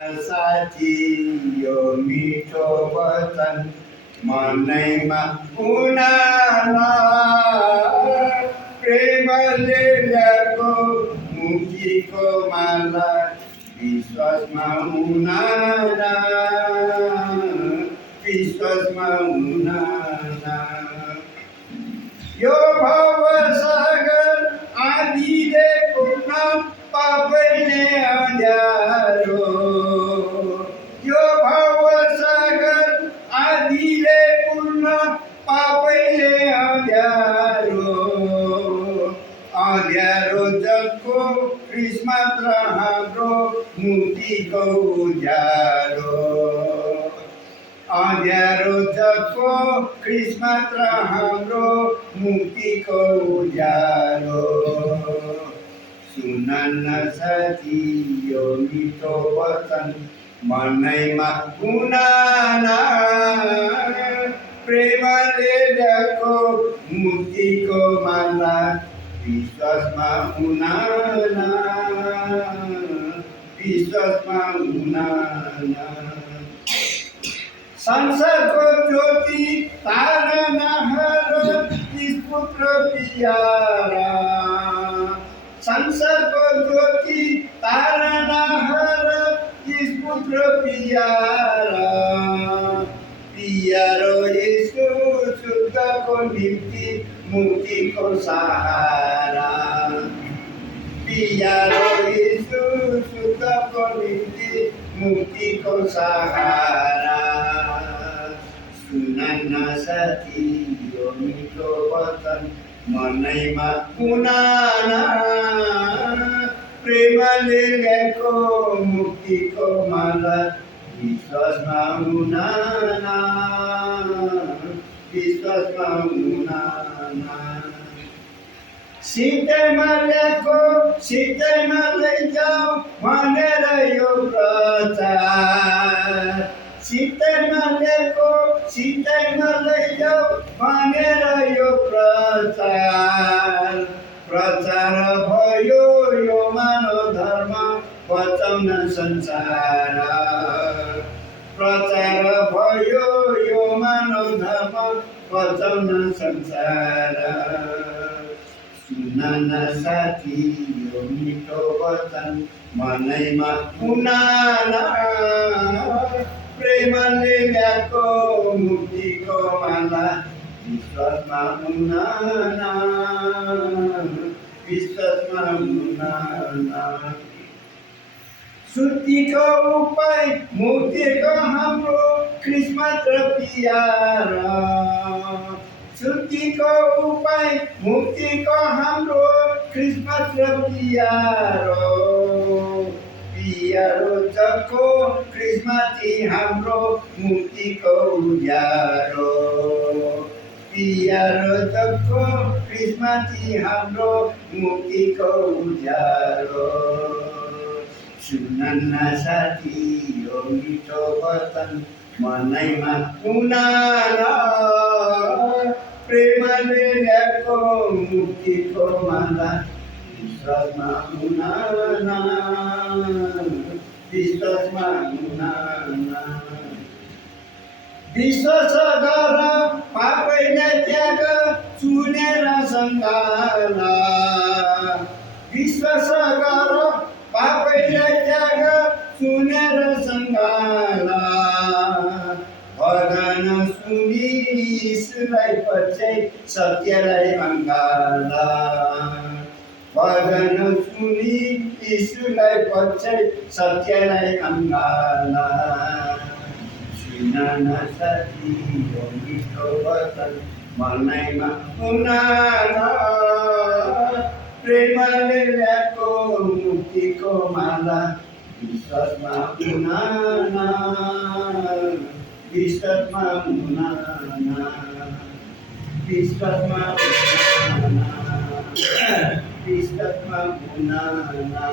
साची यो मीठो वचन मनैमा उनाला प्रेमले ल्याएको मुक्तिको माला विश्वासमा उनाला विश्वासमा उनाला यो भवसागर आदिले पूर्ण पापैले अँध्यारो यो भवसागर आदिले पूर्ण पापैले अँध्यारो अँध्यारो जगको क्रिस मात्र हाम्रो मुक्तिको उज्यालो अँध्यारो जगको क्रिस मात्र हाम्रो मुक्तिको उज्यालो सुन न साथी यो मिठो वचन मनैमा उनाला प्रेमले ल्याएको मुक्तिको माला विश्वासमा उनाला विश्वासमा उनाला संसारको ज्योति तारा नहर पुत्र पियारा संसारको ज्योति तारा नहर पुत्र पियारा पियारो यीशु शुद्धको निम्ति मुक्तिको सहारा पियारो यीशु शुद्धको निम्ति मुक्तिको सहारा सुन न साथी यो मिठो वचन मनैमा उनाला प्रेमले ल्याएको मुक्तिको माला विश्वासमा उनाला विश्वासमा उनाला सिधैमा ल्याएको सिधैमा लैजाऊ भनेर यो प्रचार सिधैमा ल्याएको सिधैमा लैजाऊ भनेर यो प्रचार प्रचार भयो यो मानव धर्म बचाउन संसार प्रचार भयो यो मानव धर्म बचाउन संसार सुन न साथी यो मिठो वचन मनैमा उनाला प्रेमले ल्याएको मुक्तिको माला विश्वासमा उनाला विश्वासमा उनाला शुद्धिको उपाय मुक्तिको हाम्रो क्रिस मात्र पियारा शुद्धिको उपाय मुक्तिको हाम्रो क्रिस मात्र पियारो पियारो जगको क्रिसमाथि हाम्रो मुक्तिको उज्यालो पियारो जगको क्रिसमाथि हाम्रो मुक्तिको उज्यालो सुन न साथी यो मिठो वचन मनैमा उनाला प्रेमले ल्याएको मुक्तिको माला विश्वासमा उनाला विश्वासमा उनाला विश्वास गर पापैले त्याग सुनेर सङ्घाला विश्वास गर पापैले त्याग सुनेर सङ्घाला भजन सुनि यीशुलाई पछ्याइ सत्यलाई अँगाला भजन सुनि यीशुलाई पछ्याइ सत्यलाई अँगाला सुन न साथी यो मिठो वचन मनैमा उनाला प्रेमले ल्याएको मुक्तिको माला विश्वासमा उनाला विश्वासमा उनाला विश्वासमा उनाला विश्वासमा उनाला